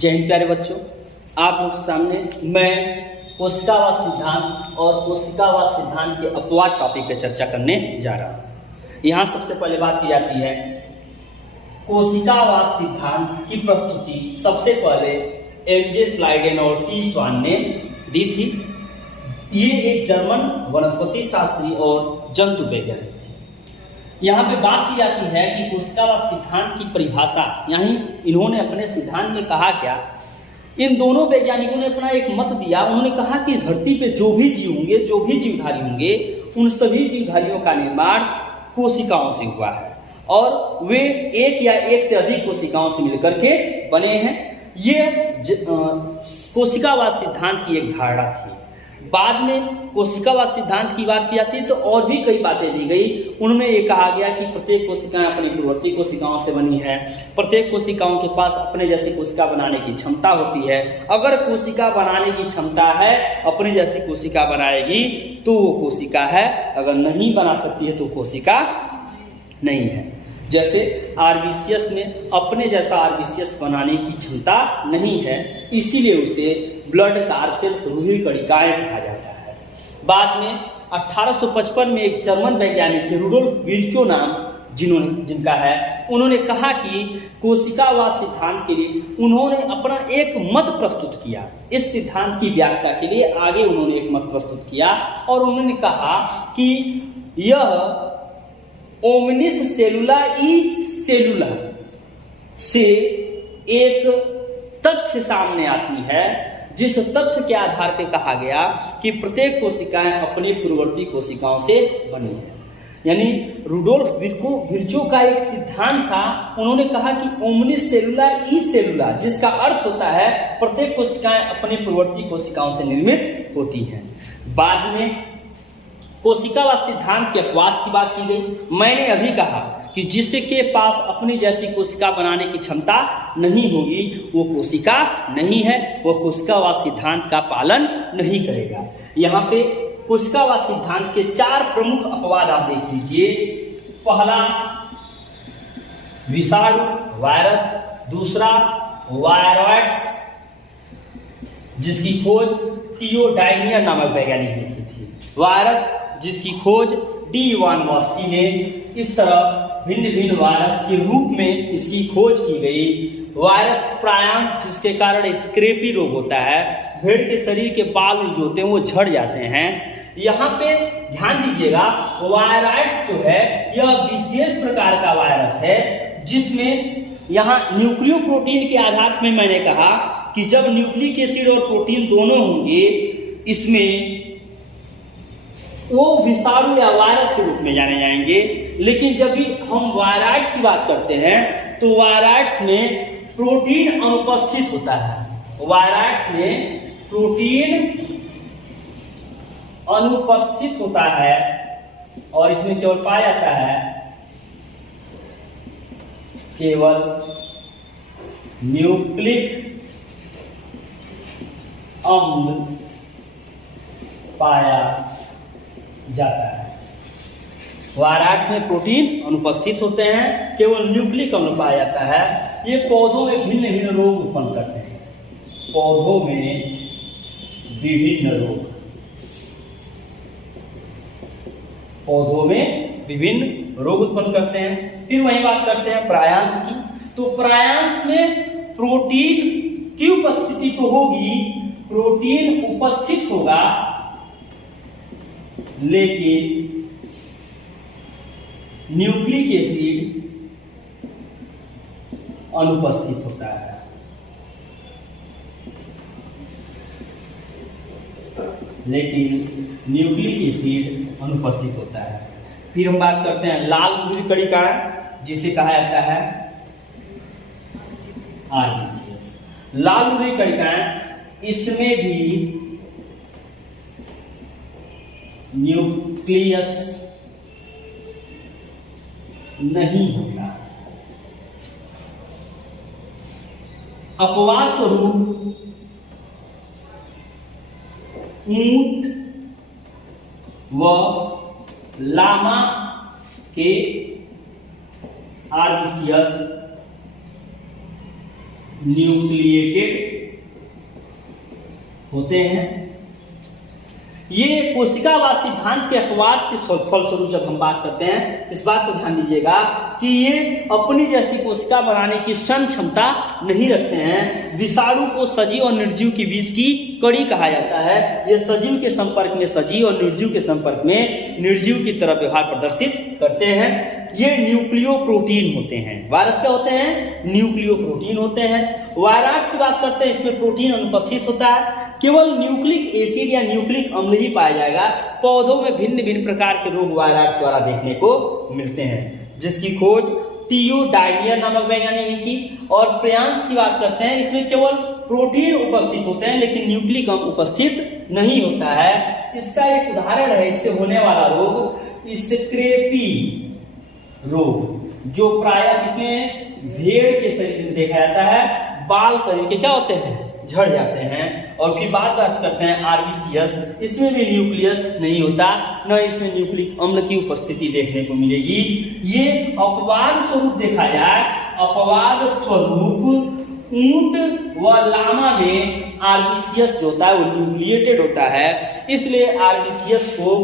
जय हिंद प्यारे बच्चों, आप लोग के सामने मैं कोशिकावाद सिद्धांत और कोशिकावाद सिद्धांत के अपवाद टॉपिक पे चर्चा करने जा रहा हूँ। यहाँ सबसे पहले बात की जाती है कोशिकावाद सिद्धांत की प्रस्तुति सबसे पहले एम.जे. स्लाइडेन और टी. स्वान ने दी थी। ये एक जर्मन वनस्पति शास्त्री और जंतु वैज्ञानिक थे। यहाँ पे बात की जाती है कि कोशिकावाद सिद्धांत की परिभाषा, यहाँ इन्होंने अपने सिद्धांत में कहा क्या, इन दोनों वैज्ञानिकों ने अपना एक मत दिया। उन्होंने कहा कि धरती पे जो भी जीव होंगे, जो भी जीवधारी होंगे, उन सभी जीवधारियों का निर्माण कोशिकाओं से हुआ है और वे एक या एक से अधिक कोशिकाओं से मिलकर के बने हैं। ये कोशिकावाद सिद्धांत की एक धारणा थी। बाद में कोशिकावाद सिद्धांत की बात की जाती है तो और भी कई बातें दी गई। उनमें ये कहा गया कि प्रत्येक कोशिकाएं अपनी पूर्ववर्ती कोशिकाओं से बनी है, प्रत्येक कोशिकाओं के पास अपने जैसी कोशिका बनाने की क्षमता होती है। अगर कोशिका बनाने की क्षमता है, अपनी जैसी कोशिका बनाएगी तो वो कोशिका है, अगर नहीं बना सकती है तो कोशिका नहीं है। जैसे आर्बीसियस में अपने जैसा आर्बीसियस बनाने की क्षमता नहीं है, इसीलिए उसे ब्लड कार्ब सेल्स रूही कणिकाएं कहा जाता है। बाद में 1855 में एक जर्मन वैज्ञानिक रुडोल्फ विर्चो नाम जिनका है, उन्होंने कहा कि कोशिकावाद सिद्धांत के लिए उन्होंने अपना एक मत प्रस्तुत किया। इस सिद्धांत की व्याख्या के लिए आगे उन्होंने एक मत प्रस्तुत किया और उन्होंने कहा कि यह ओमनिस सेलुला ई सेलुला से एक तथ्य सामने आती है, जिस तथ्य के आधार पर कहा गया कि प्रत्येक कोशिकाएं अपनी पूर्ववर्ती कोशिकाओं से बनी है। यानी रुडोल्फ विर्चो का एक सिद्धांत था। उन्होंने कहा कि ओमनिस सेलुला ई सेलुला, जिसका अर्थ होता है प्रत्येक कोशिकाएं अपनी पूर्ववर्ती कोशिकाओं से निर्मित होती हैं। बाद में कोशिकावाद सिद्धांत के अपवाद की बात की गई। मैंने अभी कहा कि जिसके पास अपनी जैसी कोशिका बनाने की क्षमता नहीं होगी वो कोशिका नहीं है, वो कोशिकावाद सिद्धांत का पालन नहीं करेगा। यहाँ पे कोशिकावाद सिद्धांत के 4 प्रमुख अपवाद आप देख लीजिए। पहला विषाणु वायरस, दूसरा वायरॉइड्स जिसकी खोज थियोडाइनियर नामक वैज्ञानिक ने की थी, वायरस जिसकी खोज डी. इवानोव्स्की ने। इस तरह भिन्न भिन्न वायरस के रूप में इसकी खोज की गई। वायरस प्रायांश जिसके कारण स्क्रेपी रोग होता है, भेड़ के शरीर के बाल जो होते हैं वो झड़ जाते हैं। यहाँ पे ध्यान दीजिएगा, वायरॉइड्स जो है यह विशेष प्रकार का वायरस है जिसमें यहाँ न्यूक्लियो प्रोटीन के आधार में मैंने कहा कि जब न्यूक्लिक एसिड और प्रोटीन दोनों होंगे, इसमें वो विषाणु या वायरस के रूप में जाने जाएंगे। लेकिन जब भी हम वायरॉइड्स की बात करते हैं तो वायरॉइड्स में प्रोटीन अनुपस्थित होता है। वायरॉइड्स में प्रोटीन अनुपस्थित होता है और इसमें केवल पाया जाता है केवल न्यूक्लिक अम्ल पाया जाता है। वायरॉइड्स में प्रोटीन अनुपस्थित होते हैं, केवल न्यूक्लिक अम्ल पाया जाता है। ये पौधों में भिन्न भिन्न रोग उत्पन्न करते हैं। पौधों में विभिन्न रोग, पौधों में विभिन्न रोग उत्पन्न करते हैं। फिर वही बात करते हैं प्रायांश की। तो प्रायांश में प्रोटीन की उपस्थिति तो होगी, प्रोटीन उपस्थित होगा, लेकिन न्यूक्लिक एसिड अनुपस्थित होता है। फिर हम बात करते हैं लाल रूही कणिकाएं, जिसे कहा जाता है आर्बीसियस। लाल रूही कणिकाएं, इसमें भी न्यूक्लियस नहीं होता। अपवाद स्वरूप ऊंट व लामा के आर्बीसियस न्यूक्लिएटेड होते हैं। ये कोशिकावाद सिद्धांत के अपवाद के फलस्वरूप जब हम बात करते हैं, इस बात को ध्यान दीजिएगा कि ये अपनी जैसी कोशिका बनाने की स्वयं क्षमता नहीं रखते हैं। विषाणु को सजीव और निर्जीव के बीच की कड़ी कहा जाता है। ये सजीव के संपर्क में सजीव और निर्जीव के संपर्क में निर्जीव की तरह व्यवहार प्रदर्शित करते हैं। ये न्यूक्लियो प्रोटीन होते हैं। वायरस क्या होते हैं? न्यूक्लियो प्रोटीन होते हैं। वायरस की बात करते हैं, इसमें प्रोटीन अनुपस्थित होता है। केवल न्यूक्लिक एसिड या न्यूक्लिक अम्ल ही पाया जाएगा। पौधों में भिन्न भिन्न प्रकार के रोग वायरस द्वारा देखने को मिलते हैं, जिसकी खोज टीओडाइनियर नामक वैज्ञानिक ने की। और प्रयांश की बात करते हैं, इसमें केवल प्रोटीन उपस्थित होते हैं लेकिन न्यूक्लिक अम्ल उपस्थित नहीं होता है। इसका एक उदाहरण है इससे होने वाला रोग स्क्रेपी रोग, जो प्रायः इसमें भेड़ के शरीर में देखा जाता है। बाल शरीर के क्या होते हैं? झड़ जाते हैं। और फिर बात करते हैं आरबीसीएस, इसमें भी न्यूक्लियस नहीं होता, न इसमें न्यूक्लिक अम्ल की उपस्थिति देखने को मिलेगी। ये अपवाद स्वरूप देखा जाए, अपवाद स्वरूप ऊंट व लामा में आरबीसीएस जो होता है वो न्यूक्लिएटेड होता है। इसलिए आरबीसीएस को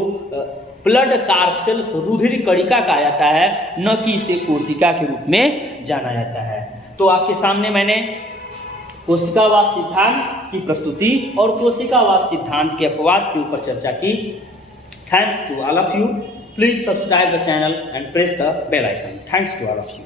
ब्लड कार्पसेल रुधिर कणिका कहा जाता है, न कि इसे कोशिका के रूप में जाना जाता है। तो आपके सामने मैंने कोशिकावाद सिद्धांत की प्रस्तुति और कोशिकावाद सिद्धांत के अपवाद के ऊपर चर्चा की। Thanks to all of you. Please subscribe the channel and press the bell icon. Thanks to all of you.